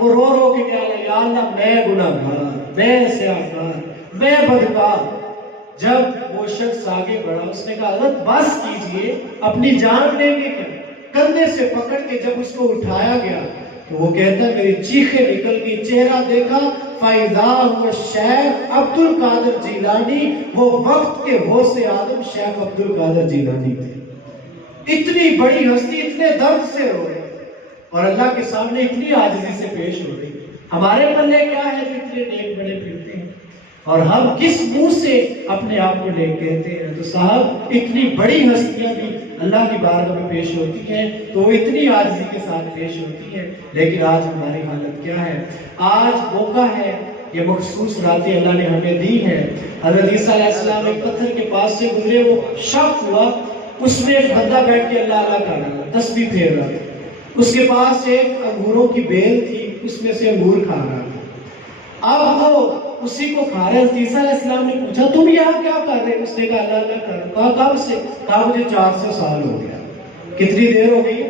وہ رو رو کے کہہ رہے یا اللہ میں گناہگار، میں سیاہکار، میں بدکار۔ جب وہ شخص آگے بڑھا اس نے کہا حضرت بس کیجئے، اپنی جان لیں گے کیا؟ کندھے سے پکڑ کے جب اس کو اٹھایا گیا تو وہ کہتا ہے میری چیخیں نکل گئی، چہرہ دیکھا فَإِذَا هُوَ الشیخ عبد القادر جیلانی، وہ وقت کے غوث اعظم شیخ عبد القادر جیلانی تھے۔ اتنی بڑی ہستی اتنے درد سے رو رہے اور اللہ کے سامنے اتنی عاجزی سے پیش ہو رہی۔ ہمارے پلے کیا ہے جو اتنے نیک بڑے پھرتے ہیں اور ہم کس منہ سے اپنے آپ کو نیک کہتے ہیں؟ تو صاحب اتنی بڑی ہستیاں بھی اللہ کی بارگاہ میں پیش ہوتی ہیں تو وہ اتنی عاجزی کے ساتھ پیش ہوتی ہیں، لیکن آج ہماری حالت کیا ہے؟ آج موقع ہے، یہ مخصوص راتیں اللہ نے ہمیں دی ہیں۔ حضرت عیسیٰ علیہ السلام ایک پتھر کے پاس سے گزرے، وہ شک ہوا، اس میں ایک بندہ بیٹھ کے اللہ اللہ کر رہا تھا، تسبیح پھیر رہا تھا۔ اس کے پاس ایک انگوروں کی بیل تھی، اس میں سے انگور کھا رہا تھا۔ اب وہ اسی کو کھا رہے ہیں۔ عیسیٰ علیہ السلام نے پوچھا تم یہاں کیا کر رہے؟ اس نے کہا اللہ اللہ کر رہا ہوں۔ کہا کب سے؟ کہا مجھے 400 سال ہو گیا۔ کتنی دیر ہو گئی؟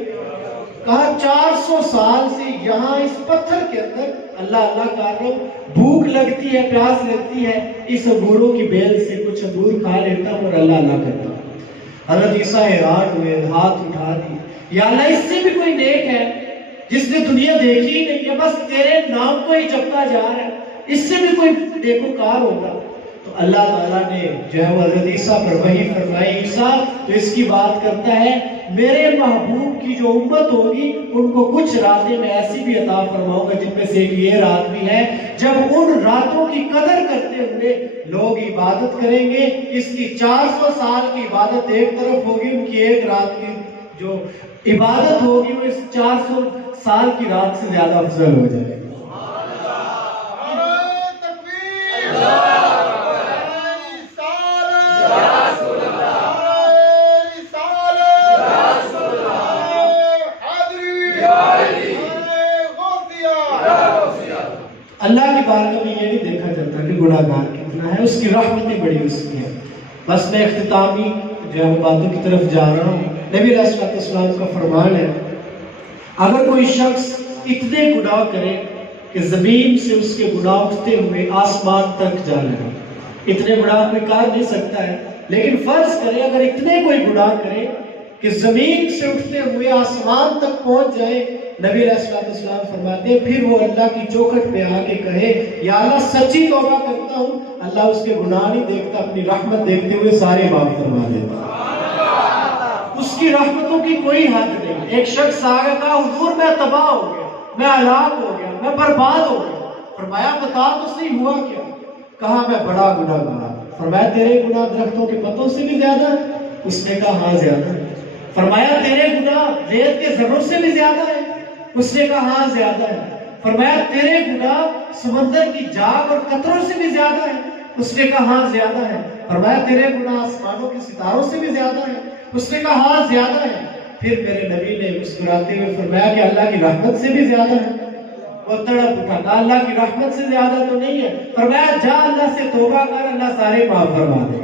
کہا 400 سال سے یہاں اس پتھر کے اندر اللہ اللہ کر رہا ہوں، بھوک لگتی ہے، پیاس لگتی ہے، اس انگوروں کی بیل سے کچھ انگور کھا لیتا ہوں اور اللہ اللہ کرتا ہوں۔ حضرت عیسیٰ حیران ہوئے، ہاتھ اٹھا دی، یا اللہ اس سے بھی کوئی نیک ہے جس نے دنیا دیکھی ہی نہیں ہے، بس تیرے نام کو ہی جپتا جا رہا ہے، اس سے بھی کوئی نیکوکار ہوگا؟ تو اللہ تعالیٰ نے جو ہے وہ حضرت عیسیٰ پر وحی فرمائی، عیسیٰ تو اس کی بات کرتا ہے میرے محبوب کی جو امت ہوگی ان کو کچھ راتیں میں ایسی بھی عطا فرماؤں گا جن میں سے ایک یہ رات بھی ہے جب ان راتوں کی قدر کرتے ہوئے لوگ عبادت کریں گے۔ اس کی 400 سال کی عبادت ایک طرف ہوگی، ان کی ایک رات کی جو عبادت ہوگی وہ اس 400 سال کی رات سے زیادہ افضل ہو جائے گی۔ اللہ کی بارگاہ میں یہ نہیں دیکھا جاتا کہ گناہ گار کتنا ہے، اس کی رحمتیں بڑی وسیع ہیں۔ بس میں اختتامی جو ہے باتوں کی طرف جا رہا ہوں۔ نبی علیہ السلام کا فرمان ہے اگر کوئی شخص اتنے گناہ کرے کہ زمین سے اس کے گناہ اٹھتے ہوئے آسمان تک جا لگے، اتنے گناہ کوئی کر نہیں سکتا ہے، لیکن فرض کرے اگر اتنے کوئی گناہ کرے کہ زمین سے اٹھتے ہوئے آسمان تک پہنچ جائے، نبی علیہ السلام فرماتے ہیں پھر وہ اللہ کی چوکھٹ پہ آ کے کہے یا اللہ سچی توبہ کرتا ہوں، اللہ اس کے گناہ نہیں دیکھتا، اپنی رحمت دیکھتے ہوئے سارے معاف فرما دیتا۔ اس کی رحمتوں کی کوئی حد نہیں۔ ایک شخص آگے کہا حضور میں تباہ ہو گیا، میں ہلاک ہو گیا، میں برباد ہو گیا۔ فرمایا بتا تو صحیح ہوا کیا؟ کہا میں بڑا گناہ گار۔ فرمایا تیرے گناہ درختوں کے پتوں سے بھی زیادہ ہے؟ اس نے کہا ہاں زیادہ ہے۔ فرمایا تیرے گناہ ریت کے ذروں سے بھی زیادہ ہے؟ اس نے کہا ہاں زیادہ ہے۔ فرمایا تیرے گناہ سمندر کی جاگ اور قطروں سے بھی زیادہ ہے؟ اس نے کہا ہاں زیادہ ہے۔ فرمایا تیرے گناہ آسمانوں کے ستاروں سے بھی زیادہ ہے؟ اس نے کہا ہاں زیادہ ہے۔ پھر میرے نبی نے مسکراتے ہوئے فرمایا کہ اللہ کی رحمت سے بھی زیادہ ہے؟ وہ تڑپ اٹھا، کہا اللہ کی رحمت سے زیادہ تو نہیں ہے۔ فرمایا جا اللہ سے توبہ کر، اللہ سارے معاف فرما دے۔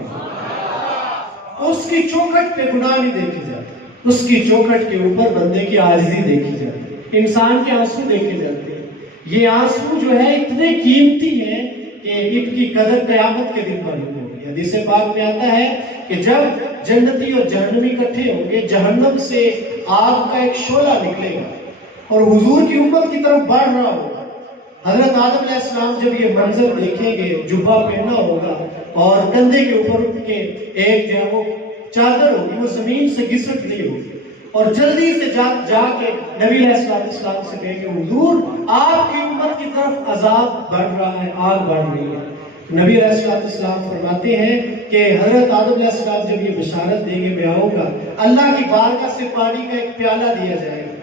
اس کی چوکھٹ پہ گناہ نہیں دیکھے جاتے، اس کی چوکھٹ کے اوپر بندے کی عاجزی دیکھی جاتی ہے، انسان کے آنسو دیکھے جاتے ہیں۔ یہ آنسو جو ہے اتنے قیمتی ہیں کہ ان کی قدر قیامت کے دن معلوم ہوگی۔ حدیث پاک میں آتا ہے کہ جب جنتی اور جہنمی اکٹھے ہوں گے، جہنم سے آگ کا ایک شعلہ نکلے گا اور حضور کی امت کی طرف بڑھ رہا ہوگا۔ حضرت آدم علیہ السلام جب یہ منظر دیکھیں گے، جبہ پہنا ہوگا اور کندھے کے اوپر اٹھ کے ایک جو ہے وہ چادر ہوگی، وہ زمین سے گھسٹ لی ہوگی اور جلدی سے جا کے نبی علیہ السلام سے کہیں گے حضور آپ کی امت کی طرف عذاب بڑھ رہا ہے، آگ بڑھ رہی ہے۔ نبی علیہ السلام فرماتے ہیں کہ حضرت آدم علیہ السلام جب یہ بشارت دیں گے میں آؤں گا، اللہ کی بارگاہ سے پانی کا ایک پیالہ دیا جائے گا۔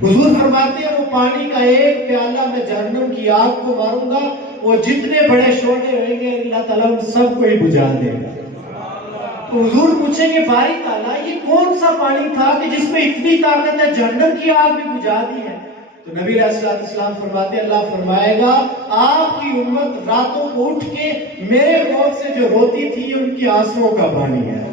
حضور فرماتے ہیں وہ پانی کا ایک پیالہ میں جہنم کی آگ کو ماروں گا، وہ جتنے بڑے شعلے رہیں گے اللہ تعالیٰ ان سب کو ہی بجھا دے گا۔ تو حضور پوچھیں گے باری تعالیٰ یہ کون سا پانی تھا کہ جس میں اتنی طاقت ہے، جہنم کی آگ بھی بجھا دی ہے؟ تو نبی علیہ السلام فرماتے ہیں اللہ فرمائے گا آپ کی امت راتوں کو اٹھ کے میرے خوف سے جو روتی تھی ان کی آنسوؤں کا پانی ہے،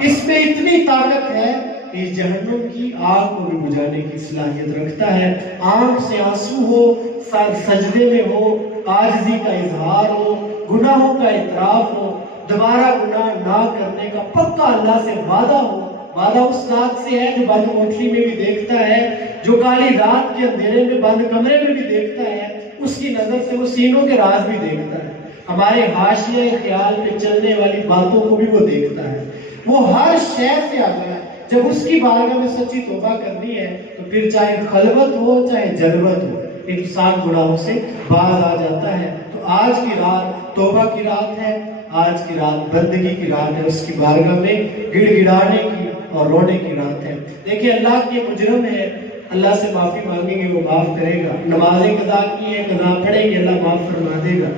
اس میں اتنی طاقت ہے کہ جہنم کی آگ کو بھی بجھانے کی صلاحیت رکھتا ہے۔ آنکھ سے آنسو ہو، سجدے میں ہو، عاجزی کا اظہار ہو، گناہوں کا اعتراف ہو، دوبارہ گناہ نہ کرنے کا پکا اللہ سے وعدہ ہو۔ وعدہ اس ذات سے ہے جو بند کوٹری میں بھی دیکھتا ہے، جو کالی رات کے اندھیرے میں بند کمرے میں بھی دیکھتا ہے، اس کی نظر سے وہ سینوں کے راز بھی دیکھتا ہے، ہمارے حاشیے خیال میں چلنے والی باتوں کو بھی وہ دیکھتا ہے، وہ ہر شے سے آگاہ ہے۔ جب اس کی بارگاہ میں سچی توبہ کرنی ہے تو پھر چاہے خلوت ہو چاہے جلوت ہو، انسان گناہوں سے باز آ جاتا ہے۔ تو آج کی رات توبہ کی رات ہے، آج کی رات بندگی کی رات ہے، اس کی بارگاہ میں گڑ گڑانے کی اور رونے کی رات ہے۔ دیکھیں اللہ کے مجرم ہے، اللہ سے معافی مانگیں گے وہ معاف کرے گا، نمازیں قضا کی ہیں قضا پڑھیں گے اللہ معاف فرما دے گا۔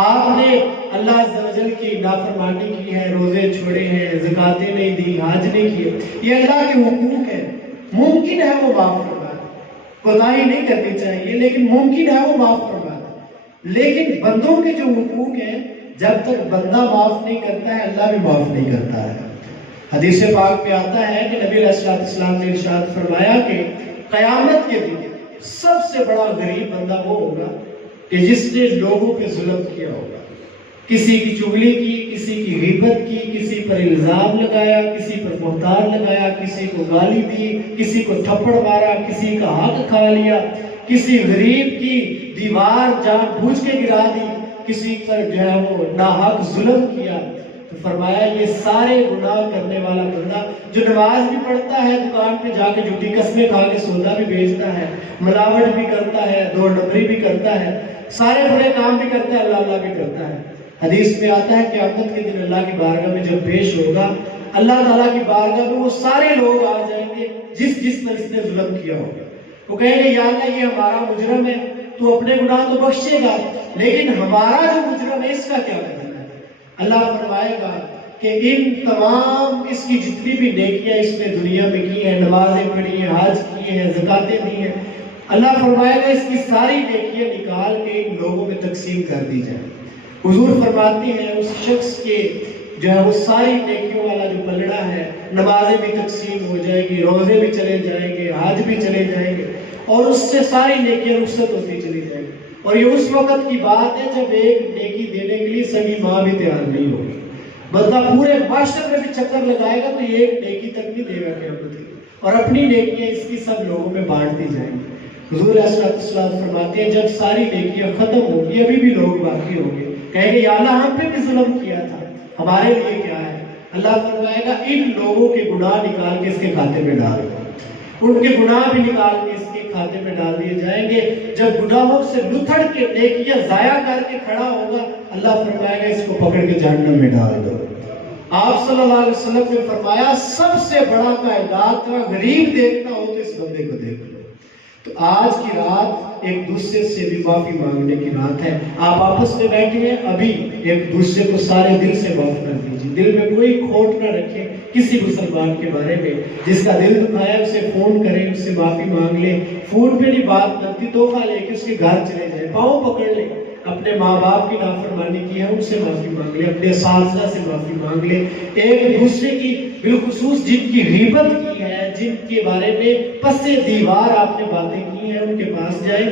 آپ نے اللہ عز و جل کی نافرمانی کی ہے، روزے چھوڑے ہیں، زکاتیں نہیں دی، حج نہیں کیے، یہ اللہ کے حقوق ہے، ممکن ہے وہ معاف فرما دے، کوتاہی نہیں کرنی چاہیے لیکن ممکن ہے وہ معاف فرما دے۔ لیکن بندوں کے جو حقوق ہیں جب تک بندہ معاف نہیں کرتا ہے اللہ بھی معاف نہیں کرتا ہے۔ حدیث پاک میں آتا ہے کہ نبی علیہ السلام نے ارشاد فرمایا کہ قیامت کے دن سب سے بڑا غریب بندہ وہ ہوگا کہ جس نے لوگوں پہ ظلم کیا ہوگا، کسی کی چغلی کی، کسی کی غیبت کی، کسی پر الزام لگایا، کسی پر بہتان لگایا، کسی کو گالی دی، کسی کو تھپڑ مارا، کسی کا حق کھا لیا، کسی غریب کی دیوار جان بوجھ کے گرا دی، کسی پر جو ہے وہ ناحق ظلم کیا۔ تو فرمایا یہ سارے گناہ کرنے والا بندہ جو نماز بھی پڑھتا ہے، دکان پہ جا کے جھوٹی قسمیں کھا کے سودا بھی بیچتا ہے، ملاوٹ بھی کرتا ہے، دو نمبری بھی کرتا ہے، سارے برے کام بھی کرتا ہے، اللہ بھی کرتا ہے۔ حدیث میں آتا ہے کہ قیامت کے دن اللہ کی بارگاہ میں جب پیش ہوگا، اللہ تعالیٰ کی بارگاہ میں وہ سارے لوگ آ جائیں گے جس پر اس نے ظلم کیا ہوگا۔ وہ کہیں گے یا اللہ یہ ہمارا مجرم ہے، تو اپنے گناہ تو بخشے گا لیکن ہمارا جو مجرم ہے اس کا کیا کرنا ہے؟ اللہ فرمائے گا کہ ان تمام اس کی جتنی بھی نیکیاں اس نے دنیا میں کی ہیں، نمازیں پڑھی ہیں، حج کی ہیں، زکاتیں دی ہیں، اللہ فرمائے گا اس کی ساری نیکیاں نکال کے ان لوگوں میں تقسیم کر دی جائیں۔ حضور فرماتے ہیں اس شخص کے جو ہے وہ ساری نیکیوں والا جو پلڑا ہے، نمازیں بھی تقسیم ہو جائے گی، روزے بھی چلے جائیں گے، حج بھی چلے جائیں گے، اور اس سے ساری نیکیاں رخصت ہوتی چلی جائیں گی۔ اور یہ اس وقت کی بات ہے جب ایک نیکی دینے کے لیے سبھی ماں بھی تیار نہیں ہوگی، بندہ پورے معاشرے میں بھی چکر لگائے گا تو یہ ایک نیکی تک نہیں دے گا قیامت کی، اور اپنی نیکیاں اس کی سب لوگوں میں بانٹ دی جائیں گی۔ حضور علیہ السلام فرماتے ہیں جب ساری نیکیاں ختم ہوگی ابھی بھی لوگ باقی ہوں گے، کہیں گے یا اللہ ہم پہ بھی ظلم کیا تھا، ہمارے لیے کیا ہے؟ اللہ فرمائے گا ان لوگوں کے گناہ نکال کے اس کے کھاتے میں ڈال دو، ان کے گناہ بھی نکال کے اس کے کھاتے میں ڈال دیے جائیں گے۔ جب گناہوں سے لتھڑ کے نیکیاں ضائع کر کے کھڑا ہوگا اللہ فرمائے گا اس کو پکڑ کے جہنم میں ڈال دو۔ آپ صلی اللہ علیہ وسلم نے فرمایا سب سے بڑا کائنات کا غریب دیکھنا ہو تو اس بندے کو دیکھ لو۔ تو آج کی رات ایک دوسرے سے بھی معافی مانگنے کی رات ہے۔ آپ آپس میں بیٹھے ہیں، ابھی ایک دوسرے کو سارے دل سے معاف کر دیجیے، دل میں کوئی کھوٹ نہ رکھیں کسی مسلمان کے بارے میں۔ جس کا دل دکھایا اسے فون کریں، اس سے معافی مانگ لیں، فون پہ نہیں بات بنتی تحفہ لے کے اس کے گھر چلے جائیں، پاؤں پکڑ لیں، اپنے ماں باپ کی نافرمانی کی ہے ان سے معافی مانگ لیں، اپنے اساتذہ سے معافی مانگ لیں، ایک دوسرے کی بالخصوص جن کی غیبت کی ہے، جن کے بارے میں پس دیوار آپ نے باتیں کی ہیں ان کے پاس جائیں،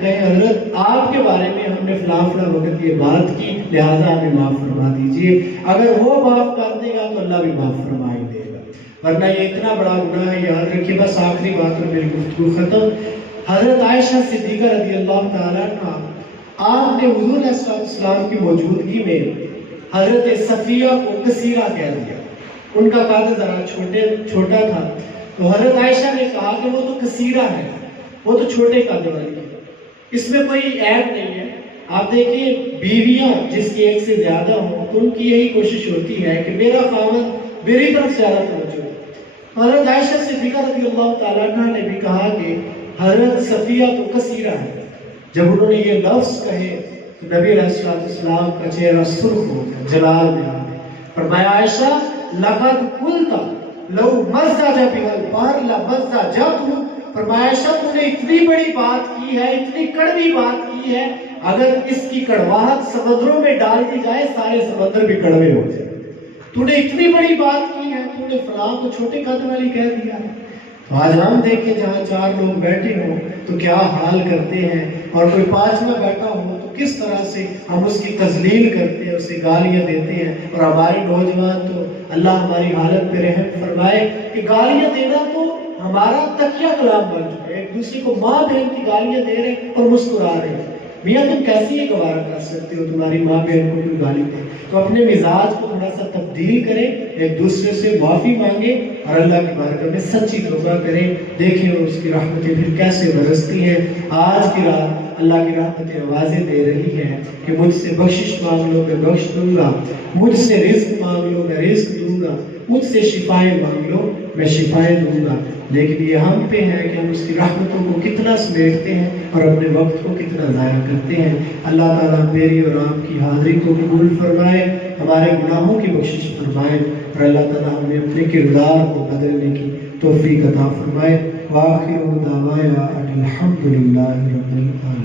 کہیں حضرت آپ کے بارے میں ہم نے فلاں فلاں وقت یہ بات کی لہٰذا ہمیں معاف فرما دیجئے۔ اگر وہ معاف کر دے گا تو اللہ بھی معاف فرما ہی دے گا، ورنہ یہ اتنا بڑا گناہ ہے۔ یاد رکھیے، بس آخری بات اور میری گفتگو ختم۔ حضرت عائشہ صدیقہ رضی اللہ تعالیٰ عنہ، آپ نے حضور علیہ السلام کی موجودگی میں حضرت صفیہ کو کثیرہ کہہ دیا، ان کا قد ذرا چھوٹا تھا، تو حضرت عائشہ نے کہا کہ وہ تو کثیرہ ہے، وہ تو چھوٹے قد والی ہے، اس میں کوئی عیب نہیں ہے۔ آپ دیکھیں بیویاں جس کی ایک سے زیادہ ہوں تو ان کی یہی کوشش ہوتی ہے کہ میرا خاوند میری طرف زیادہ توجہ دے۔ حضرت عائشہ صدیقہ رضی اللہ تعالیٰ عنہ نے بھی کہا کہ حضرت صفیہ تو کثیرہ ہے۔ جب انہوں نے یہ لفظ کہے تو نبی علیہ السلام کا چہرہ سرخ ہو گیا، جلال میں آ گیا، فرمایا عائشہ لقد قلت لو مزج بها البحر لمزجته، فرمایا عائشہ تو نے اتنی بڑی بات کی ہے، اتنی کڑوی بات کی ہے، اگر اس کی کڑواہٹ سمندروں میں ڈال دی جائے سارے سمندر بھی کڑوے ہو جائیں۔ تو نے اتنی بڑی بات کی ہے، تو نے فلاں کو چھوٹے قد والی کہہ دیا ہے۔ تو آج ہم دیکھیں جہاں 4 لوگ بیٹھے ہوں تو کیا حال کرتے ہیں، اور کوئی 5واں بیٹھا ہو تو کس طرح سے ہم اس کی تذلیل کرتے ہیں، اسے گالیاں دیتے ہیں۔ اور ہمارے نوجوان تو اللہ ہماری حالت پہ رحم فرمائے کہ گالیاں دینا تو ہمارا تکیہ کلام بن چکا ہے، ایک دوسرے کو ماں بہن کی گالیاں دے رہے ہیں اور مسکرا رہے ہیں۔ میاں تم کیسے یہ گوارا کر سکتے ہو تمہاری ماں بہن کو کوئی گالی دے؟ تو اپنے مزاج کو تھوڑا سا تبدیل کریں، ایک دوسرے سے معافی مانگیں اور اللہ کی بارگاہ میں سچی توبہ کریں۔ دیکھیں اور اس کی رحمتیں پھر کیسے برستی ہیں۔ آج کی رات اللہ کی رحمتیں آوازیں دے رہی ہیں کہ مجھ سے بخشش مانگ لو میں بخش دوں گا، مجھ سے رزق مانگ لو میں رزق دوں گا، مجھ سے شفائیں مانگ لو میں شفائیں دوں گا۔ لیکن یہ ہم پہ ہے کہ ہم اس کی رحمتوں کو کتنا سمیٹتے ہیں اور اپنے وقت کو کتنا ضائع کرتے ہیں۔ اللہ تعالیٰ میری اور آپ کی حاضری کو قبول فرمائے، ہمارے گناہوں کی بخشش فرمائے، اور اللہ تعالیٰ ہمیں اپنے کردار کو بدلنے کی توفیق عطا فرمائے۔ وآخر دعوانا ان الحمد للہ رب العالمین۔